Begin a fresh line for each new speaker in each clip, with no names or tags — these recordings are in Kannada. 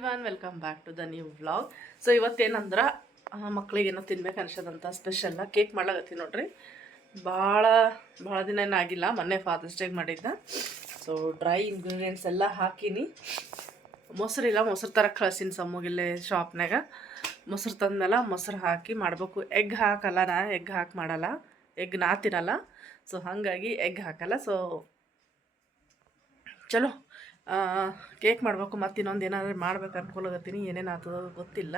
Everyone welcome back to the new vlog so ಇವತ್ತೇನಂದ್ರೆ ಮಕ್ಳಿಗೆ ಏನೋ ತಿನ್ಬೇಕು ಅನ್ಸೋದಂತ ಸ್ಪೆಷಲ್ಲ ಕೇಕ್ ಮಾಡ್ಲಾಗತ್ತಿ ನೋಡ್ರಿ. ಭಾಳ ಭಾಳ ದಿನ ಏನಾಗಿಲ್ಲ ಮೊನ್ನೆ ಫಾದರ್ಸ್ ಡೇಗೆ ಮಾಡಿದ್ದ ಸೊ ಡ್ರೈ ಇಂಗ್ರೀಡಿಯೆಂಟ್ಸ್ ಎಲ್ಲ ಹಾಕೀನಿ. ಮೊಸರಿಲ್ಲ ಮೊಸರು ತರ ಕಳ್ಸೀನಿ ಸಮ್ಮಗಿಲ್ಲೇ ಶಾಪ್ನಾಗ ಮೊಸರು ತಂದೆಲ್ಲ ಮೊಸರು ಹಾಕಿ ಮಾಡಬೇಕು. ಎಗ್ ಹಾಕಲ್ಲ ನಾ ಎಗ್ ಹಾಕಿ ಮಾಡಲ್ಲ. ಎಗ್ ನಾ ತಿನ್ನಲ್ಲ. ಸೊ ಹಾಗಾಗಿ ಎಗ್ ಹಾಕಲ್ಲ. ಸೊ ಚಲೋ. ಕೇಕ್ ಮಾಡಬೇಕು ಮತ್ತು ಇನ್ನೊಂದು ಏನಾದರೂ ಮಾಡ್ಬೇಕು ಅನ್ಕೊಳಗತ್ತೀನಿ ಏನೇನು ಆಗ್ತದೋ ಗೊತ್ತಿಲ್ಲ.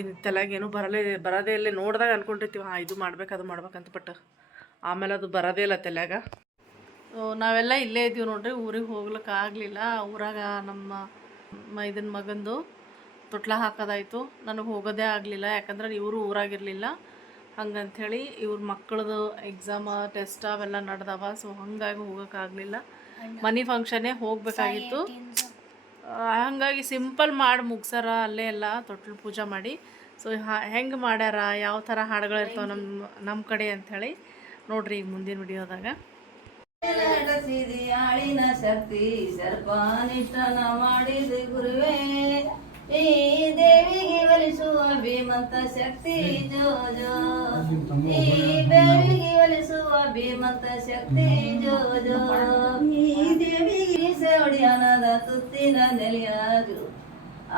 ಇನ್ನು ತಲೆಗೇನು ಬರಲೇ, ಬರೋದೇ ಇಲ್ಲೇ ನೋಡಿದಾಗ ಅನ್ಕೊಂಡಿರ್ತೀವಿ, ಹಾಂ, ಇದು ಮಾಡ್ಬೇಕು, ಅದು ಮಾಡ್ಬೇಕಂತ ಬಟ್ ಆಮೇಲೆ ಅದು ಬರೋದೇ ಇಲ್ಲ ತಲೆಯಾಗ. ನಾವೆಲ್ಲ ಇಲ್ಲೇ ಇದ್ದೀವಿ ನೋಡ್ರಿ, ಊರಿಗೆ ಹೋಗ್ಲಿಕ್ಕೆ ಆಗಲಿಲ್ಲ. ಊರಾಗ ನಮ್ಮ ಮೈದನ ಮಗಂದು ತೊಟ್ಲ ಹಾಕೋದಾಯಿತು. ನನಗೆ ಹೋಗೋದೇ ಆಗಲಿಲ್ಲ, ಯಾಕಂದ್ರೆ ಇವರು ಊರಾಗಿರಲಿಲ್ಲ. ಹಂಗಂಥೇಳಿ ಇವ್ರ ಮಕ್ಕಳದು ಎಕ್ಸಾಮ ಟೆಸ್ಟ್ ಅವೆಲ್ಲ ನಡೆದವ ಸೊ ಹಂಗಾಗಿ ಹೋಗೋಕ್ಕಾಗಲಿಲ್ಲ. ಮನಿ ಫಂಕ್ಷನ್ನೇ ಹೋಗಬೇಕಾಗಿತ್ತು. ಹಂಗಾಗಿ ಸಿಂಪಲ್ ಮಾಡಿ ಮುಗ್ಸಾರ ಅಲ್ಲೇ ಎಲ್ಲ ತೊಟ್ಲು ಪೂಜೆ ಮಾಡಿ. ಸೊ ಹೆಂಗೆ ಮಾಡ್ಯಾರ ಯಾವ ಥರ ಹಾಡುಗಳಿರ್ತಾವೆ ನಮ್ಮ ನಮ್ಮ ಕಡೆ ಅಂಥೇಳಿ ನೋಡ್ರಿ ಈಗ ಮುಂದಿನ ವಿಡಿಯೋದಾಗ.
ಶಕ್ತಿ ಮಾಡಿದ ಗುರುವೇ. ಭೀಮಂತ ಶಕ್ತಿ ಜೋಜೋ. ಈ ದೇವಿಗೆ ಒಲಿಸುವ ಭೀಮಂತ ಶಕ್ತಿ ಜೋ ಜೋ ಈ ದೇವಿಗೆ ಸೆವಡಿಯಾನದ ತುತ್ತಿನ ನೆಲೆಯಾಗು.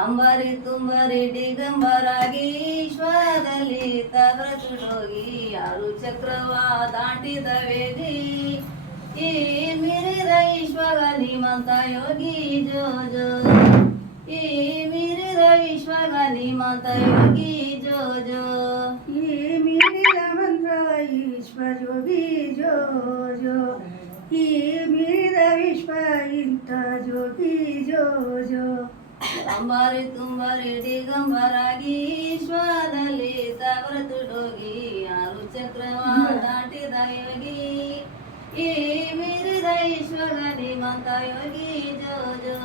ಅಂಬರಿ ತುಂಬರಿ ದಿಗಂಬರಾಗಿ ಈಶ್ವರದಲ್ಲಿ ತವರ ಹೋಗಿ. ಯಾರು ಚಕ್ರವ ದಾಟಿದ ವೇದಿ ಈ ಮಿರಿದ ಈಶ್ವರ ನಿಮಂತ ಯೋಗಿ ಜೋ ಜೋ ಈ ಮಿರಿದ ಈಶ್ವರ ನಿಮಂತ ಯೋಗಿ ಜೋ ಜೋ
ಈ ಮೀರಿದ ಮಂತ್ರ ಈಶ್ವರ ಯೋಗಿ ಜೋ ಜೋ ಈ ಮೀರಿದ ವಿಶ್ವ ಇಂಥ ಜೋಗಿ ಜೋ ಜೋ
ಅಂಬಾರಿ ತುಂಬರಿ ದಿಗಂಬರಾಗಿ ಈಶ್ವರದಲ್ಲಿ ತವರ ತುಡೋಗಿ ಯಾರು ಚಕ್ರವ ದಾಟಿದ ಯೋಗಿ ಈ ಮೀರಿದ ಈಶ್ವರ ನಿಮಂತ ಯೋಗಿ ಜೋ ಜೋ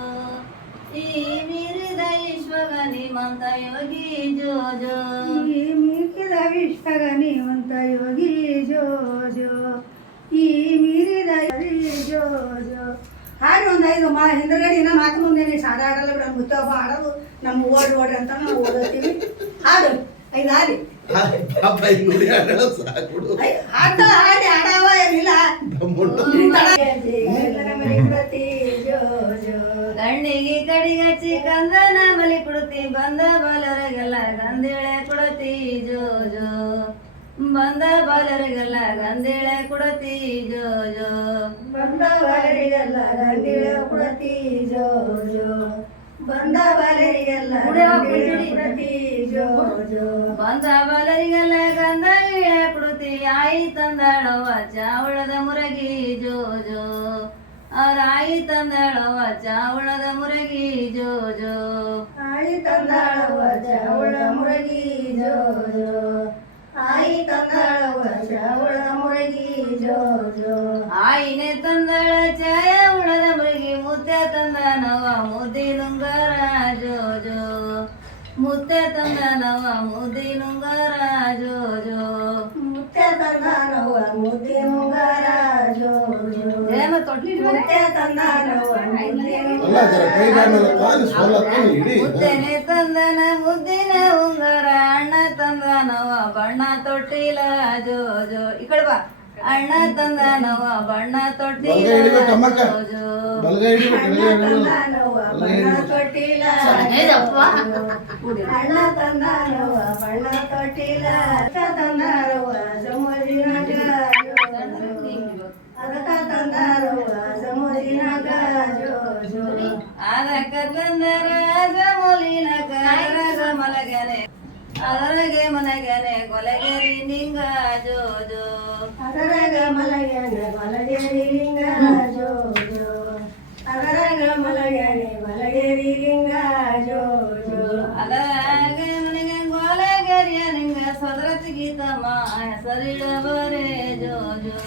ಈ ಮೀರಿದ ಈಶ್ವರ ನಿಮಂತ ಯೋಗಿ ಜೋ ಜೋ
ವಿಶ್ವಗ ನೀವಂತ ಯೋಗಿ ಜೋ ಜೋ ಈ ಮೀರಿದ ಜೋಜೋ ಜೋ. ಜೋ ಹಾಡು ಒಂದು ಐದು ಮಾ ಹಿಂದಗಡೆ ಇನ್ನ ಮಾತು ಮುಂದೆ ಸಾದ ಆಡಲ್ಲ ಬಿಡ ಮುತ್ತಪ್ಪ ಆಡೋದು ನಮ್ಮ ಓಡಿ ಓಡಿ ಅಂತ ನಾವು ಓದತ್ತೀವಿ. ಹಾಡು ಐದು ಹಾಡಿ. ಹಾಡ್ತಾ ಹಾಡಿ ಆಡವ ಏನಿಲ್ಲ.
ಬಂದ ಬಾಲರಿಗೆಲ್ಲ ಗಂಧೇಳೆ ಕೊಡತಿ ಜೋ ಜೋ.
ಬಂದವರಿಗೆಲ್ಲ ಗಂಡಿಳ ಕುಡತಿ ಜೋ ಜೋ. ಬಂದವರಿಗೆಲ್ಲ ಕುಡತಿ ಜೋ ಜೋ.
ಬಂದ ಬಾಲರಿಗೆಲ್ಲ ಗಂಧೇಳೆ ಕೊಡುತ್ತಿ ಆಯಿ ತಂದಳವ ಚಾವಳದ ಮುರಗಿ ಜೋ ಜೋ. ಅವ್ರ ಆಯಿ ತಂದಳವ ಚಾವಳದ ಮುರಗಿ ಜೋ ಜೋ.
ಆಯಿ ತಂದಳವ ಚಾವಳ ಮುರಗಿ ಜೋ ಜೋ. ಆಯಿ ತಂದಾಳವ ಚಾವಳ ಮುರಗಿ ಜೋ ಜೋ
ಆಯಿನೆ ತಂದಳ ಛಾಯ ಉಳದ ಮೃಗಿ ಮುತ್ತೆ ತಂದ ನವ ಮುದ್ದಿನುಂಗರ ಜೋ ಜೋ ಮುತ್ತೆ ತಂದ ನವ ಮುದ್ದಿನುಂಗರ ಜೋ ಜೋ
ಮುತ್ತೆ ತಂದಾನವ ಮುದ್ದಿನುಂಗಾರ ಜೋ ಜೋ
ಏಮ ತೊಟ್ಲಿ
ಮುತ್ತೆ ತಂದಾನವ
ಅಲ್ಲ ಜರ ಕೈ ಕಾಲಲ್ಲ ಕಾಲು ಸೊಲ್ಲತ್ತು ಇಡಿ
ಮುದ್ದೆನೆ ತಂದನ ಮುದ್ದಿನ ಉಂಗರ ಅಣ್ಣ ತಂದ ನವ ಬಣ್ಣ ತೊಟ್ಟಿಲ ಜೋ ಜೋ. ಈ ಕಡೆ ಬಾ. ಅಣ್ಣ ತಂದನವ ಬಣ್ಣ ತೊಟ್ಟಿಲ. ಜೋ ಜೋ.
ತಂದಾನವ ಬಣ್ಣ ತೊಟ್ಟಿಲ ಅಣ್ಣ ತಂದನವ ಬಣ್ಣ ತೊಟ್ಟಿಲ ಅಕ್ಕ ತಂದಾರವ ಸಮುದಿನಾಗ ಅದಕ್ಕ ತಂದಾರವ ಸಮುದಿನಾಗ ಜೋ ಜೋ.
ಅದಕ್ಕ ತಂದರ ಮೂಲಿನ ಕಾರ ಮಲಗನೆ ಅದರಗೆ ಮಲಗನೆ ಕೊಲಗೆರಿ ನಿಂಗ ಜೋ ಜೋ
ಅದರಾಗ ಮಲಗ್ಯಾನ ಮಲಗೇರಿ ಲಿಂಗ ಜೋ ಜೋ ಅದರಾಗ ಮಲಗ್ಯಾನೆ ಮಲಗೇರಿ ಲಿಂಗ ಜೋ ಜೋ
ಅದರಾಗ ಮನೆಗೆ ಕೊಲಗೆರಿಯ ನಿಂಗ ಸದರತಿ ಗೀತಮ್ಮ ಹೆಸರಿಡಬರೆ ಜೋ ಜೋ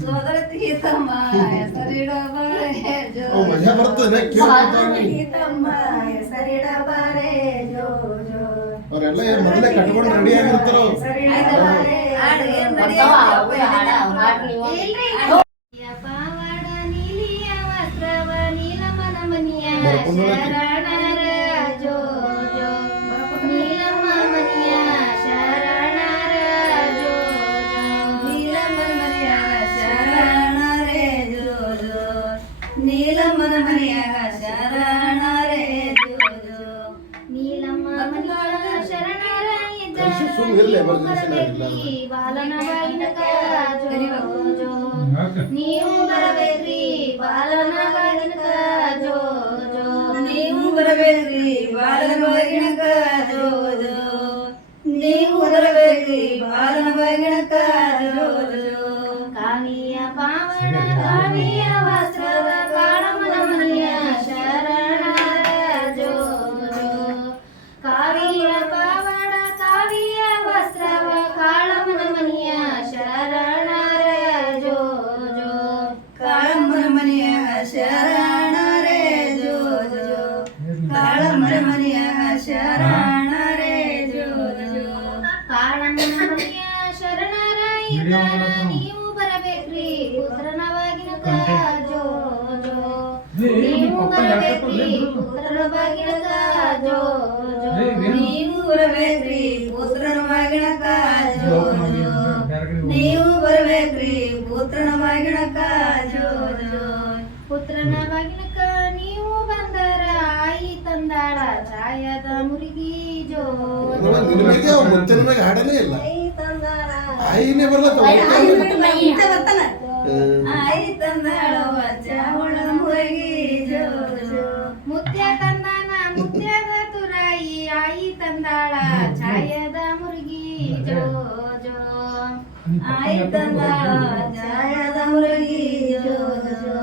ಸೋದರತಿ ಗೀತಮ್ಮ ಹೆಸರಿಡಬರೆ ಜೋ
ಓ ಮಜಾ ಬರ್ತದೆ ಕೇಳ್ಕೊತಾನೆ
ಗೀತಮ್ಮ ಹೆಸರಿಡಬಾರೆ ಜೋ ಜೋ
ಅವರೆಲ್ಲ ಏನ್ ಮೊದಲೇ ಕಟ್ಕೊಂಡು ರೆಡಿ ಆಗಿರ್ತಾರೋ?
ಹೆಸರಿಡಬಾರೆ
ಬರಬೇಕ್ರಿ
ನೀವು ಬರಬೇಕ್ರಿ ಪುತ್ರನವಾಗಿನ ಜೋ ಜೋ. ನೀವು ಬರಬೇಕ್ರಿ ಪುತ್ರನವಾಗಿನ ಜೋ ಜೋ.
ನೀವು ಬರಬೇಕ್ರಿ ಪುತ್ರನವಾಗಿನ ಜೋ ಜೋ. ನೀವು ಬರಬೇಕ್ರಿ ಪುತ್ರನ
ಬಾಗಿಣಕ ಜೋ ಜೋ. ಪುತ್ರನ
ಬಾಗಿನಕ ನೀವು ಬಂದರ ಆಯಿ ತಂದಾಳ ಛಾಯದ ಮುರುಗಿ ಜೋ
ಮ್ಯಾಗ ಹಾಡನೇ ಇಲ್ಲ. ಬರ್ಲತ್ತ
ಮುರಗಿ ಜೋ
ಮುತ್ಯ ತಂದಾನ ಮುತ್ಯದ ತುರಾಯಿ ಆಯಿ ತಂದಾಳ ಛಾಯದ ಮುರುಗಿ ಜೋ ಜೋ
ಆಯಿ ತಂದಾಳ ಛಾಯದ ಮುರಗಿ ಜೋ ಜೋ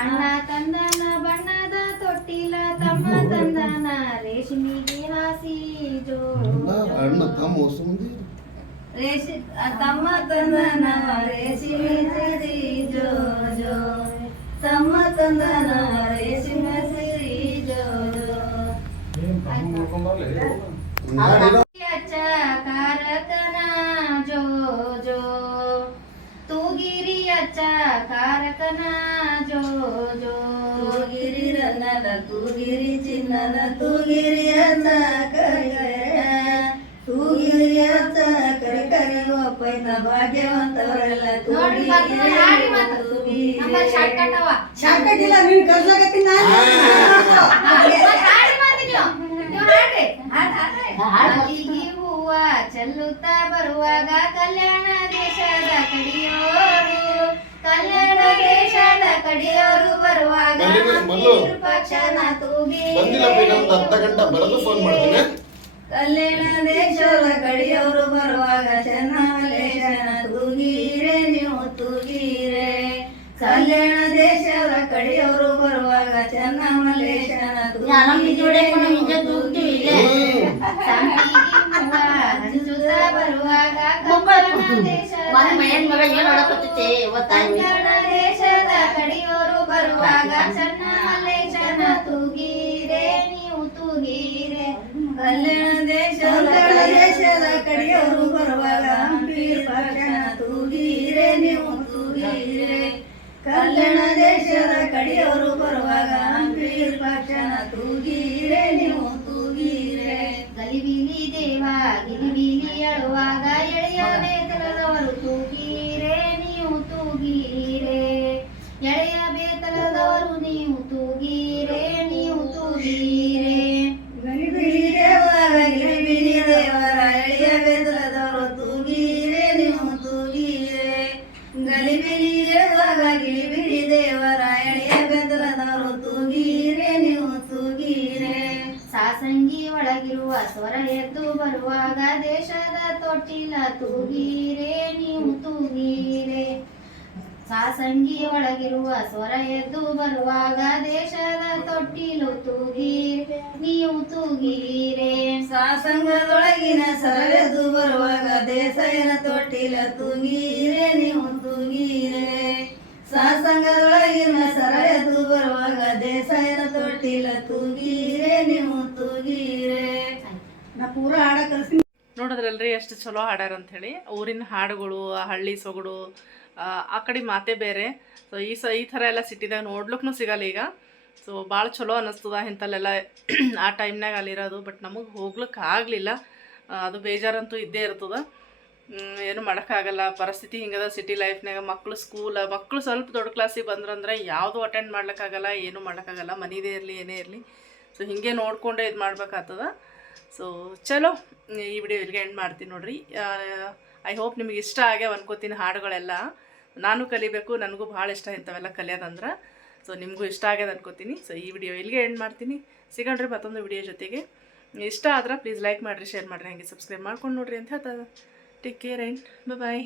ಅಣ್ಣ ತಂದಾನ ಬಣ್ಣದ ತೊಟ್ಟಿಲ ತಮ್ಮ ತಂದಾನ ರೇಷ್ಮಿಗೆ ಹಾಸಿ ಜೋ
ಅಣ್ಣ ತಮ್ಮ ಮಂದಿ?
ರೇಷಿ ತಮ್ಮ ತಂದನ ರೇಷಿಮೆ ಸಿರಿ ಜೋ ಜೋ ತಮ್ಮ ತಂದನ ರೇಷಿಮೆ ಸಿರಿ ಜೋ ಜೋ
ನಾಡಿನ
ಅಚ್ಚ ಕಾರಕನ ಜೋ ಜೋ ತೂಗಿರಿ ಅಚ್ಚ ಕಾರಕನ ಜೋ ಜೋ
ತೂಗಿರಿ ರನ್ನನ ತೂಗಿರಿ ಚಿನ್ನನ ತೂಗಿರಿ ಅನ್ನ ಕರಿಗರ ಒಪ್ಪೈನ ಭಾಗ್ಯವಂತವರೆಲ್ಲ
ನೋಡಿ ಮತ್ತೆ
ತೂಗಿರಿ
ಹಾಡಿ ಮತ್ತೆ?
ತೂಗಿರಿ
ನಮ್ಮ ಶಾರ್ಟ್ಕಟ್ ಅವ.
ಶಾರ್ಟ್ಕಟ್ ಇಲ್ಲ ನೀನ್ ಕಲ್ಸಾಕತ್ತೀನಿ
ಮತ್ತೆ ಹಾಡಿ ಮತ್ತೆ ನೀವು. ನೀವು ಹಾಡ್ರಿ. ಮಲ್ಲಿಗೆ ಹೂವ ಚೆಲ್ಲುತ್ತಾ ಬರುವಾಗ ಕಲ್ಯಾಣ ದೇಶದ ಕಡಿಯೋರು. ಕಲ್ಯಾಣ ದೇಶದ ಕಡಿಯೋರು ಬರುವಾಗ. ಪಕ್ಷನ ತೂಗಿ.
ಬಂದಿಲ್ಲ ಅರ್ಧ ಗಂಟೆ ಬರೋದು ಫೋನ್ ಮಾಡ್ತೀನಿ.
ಕಲ್ಯಾಣ ದೇಶದ ಕಡಿಯವರು ಬರುವಾಗ ಚೆನ್ನಮಲೇಶನ ತೂಗೀರೆ ನೀವು ತೂಗೀರೆ. ಕಲ್ಯಾಣ ದೇಶದ ಕಡಿಯವರು ಬರುವಾಗ ಚೆನ್ನಮಲೇಶನ
ಹಂಚುತ್ತಾ ಬರುವಾಗ ಕಲ್ಯಾಣ ದೇಶದ ಕಡಿಯೋರು ಬರುವಾಗ ಚೆನ್ನ
ಕಲ್ಯಾಣ ದೇಶದ ದೇಶದ ಕಡೆಯವರು ಬರುವಾಗ ಹಂಪಿ ಪಕ್ಷಣ ತೂಗೀರೆ ನೀವು ತೂಗೀರೆ. ಕಲ್ಯಾಣ ದೇಶದ ಕಡೆಯವರು ಬರುವಾಗ ಹಂಪಿ ಪಕ್ಷಣ ತೂಗೀರೆ ನೀವು ತೂಗೀರೆ.
ಗಲಿಬಿಲಿ ದೇವ ಗಿಲಿಬಿಲಿ ಅಳುವಾಗ ಎಳೆಯ ಸಾಸಂಗಿ ಒಳಗಿರುವ ಸ್ವರ ಎದ್ದು ಬರುವಾಗ ದೇಶದ ತೊಟ್ಟಿಲ ತೂಗೀರೆ, ನೀವು ತೂಗೀರೆ. ಸಾಸಂಗಿ ಒಳಗಿರುವ ಸ್ವರ ಎದ್ದು ಬರುವಾಗ ದೇಶದ ತೊಟ್ಟಿಲು ತೂಗೀರೆ, ನೀವು ತೂಗೀರೆ.
ಸಾಸಂಗದೊಳಗಿನ ಸರವೆದ್ದು ಬರುವಾಗ ದೇಶದ ತೊಟ್ಟಿಲ ತೂಗೀರೆ, ನೀವು ತೂಗೀರೆ. ಸಾಸಂಗದೊಳಗಿನ ಸರವೆದ್ದು ಬರುವಾಗ ದೇಶದ ತೊಟ್ಟಿಲ ತೂಗೀರೆ, ನೀವು
ನೋಡಿದ್ರಲ್ರಿ ಎಷ್ಟು ಚಲೋ ಹಾಡ್ಯಾರ ಅಂಥೇಳಿ. ಊರಿನ ಹಾಡುಗಳು ಹಳ್ಳಿ ಸೊಗಡು ಆ, ಕಡೆ ಮಾತೇ ಬೇರೆ. ಸೊ ಈ ಸ ಈ ಥರ ಎಲ್ಲ ಸಿಟಿದಾಗ ನೋಡ್ಲಿಕ್ಕೂ ಸಿಗಲ್ಲ ಈಗ. ಸೊ ಭಾಳ ಚಲೋ ಅನ್ನಿಸ್ತದ ಇಂಥಲ್ಲೆಲ್ಲ ಆ ಟೈಮ್ನಾಗ ಅಲ್ಲಿರೋದು. ಬಟ್ ನಮಗೆ ಹೋಗ್ಲಿಕ್ಕೆ ಆಗಲಿಲ್ಲ. ಅದು ಬೇಜಾರಂತೂ ಇದ್ದೇ ಇರ್ತದೆ. ಏನು ಮಾಡೋಕ್ಕಾಗಲ್ಲ. ಪರಿಸ್ಥಿತಿ ಹಿಂಗದ ಸಿಟಿ ಲೈಫ್ನಾಗ ಮಕ್ಕಳು ಸ್ಕೂಲ್ ಮಕ್ಕಳು ಸ್ವಲ್ಪ ದೊಡ್ಡ ಕ್ಲಾಸಿಗೆ ಬಂದ್ರಂದ್ರೆ ಯಾವುದು ಅಟೆಂಡ್ ಮಾಡ್ಲಿಕ್ಕಾಗಲ್ಲ ಏನೂ ಮಾಡೋಕ್ಕಾಗಲ್ಲ. ಮನೆಯದೇ ಇರಲಿ ಏನೇ ಇರಲಿ. ಸೊ ಹೀಗೆ ನೋಡಿಕೊಂಡೇ ಇದು ಮಾಡ್ಬೇಕಾಗ್ತದ. ಸೊ ಚಲೋ, ಈ ವಿಡಿಯೋ ಇಲ್ಲಿಗೆ ಎಂಡ್ ಮಾಡ್ತೀನಿ ನೋಡ್ರಿ. ಐ ಹೋಪ್ ನಿಮಗೆ ಇಷ್ಟ ಆಗ್ಯಾವ ಅನ್ಕೋತೀನಿ ಹಾಡುಗಳೆಲ್ಲ. ನಾನು ಕಲಿಬೇಕು, ನನಗೂ ಭಾಳ ಇಷ್ಟ ಇಂಥವೆಲ್ಲ ಕಲಿಯೋದಂದ್ರೆ. ಸೊ ನಿಮಗೂ ಇಷ್ಟ ಆಗ್ಯದ ಅನ್ಕೋತೀನಿ. ಸೊ ಈ ವಿಡಿಯೋ ಇಲ್ಲಿಗೆ ಎಂಡ್ ಮಾಡ್ತೀನಿ. ಸಿಗಣ್ರಿ ಮತ್ತೊಂದು ವಿಡಿಯೋ ಜೊತೆಗೆ. ಇಷ್ಟ ಆದ್ರೆ ಪ್ಲೀಸ್ ಲೈಕ್ ಮಾಡಿರಿ ಶೇರ್ ಮಾಡಿರಿ, ಹಾಗೆ ಸಬ್ಸ್ಕ್ರೈಬ್ ಮಾಡ್ಕೊಂಡು ನೋಡ್ರಿ ಅಂತ ಹೇಳ್ತದ. Take care and bye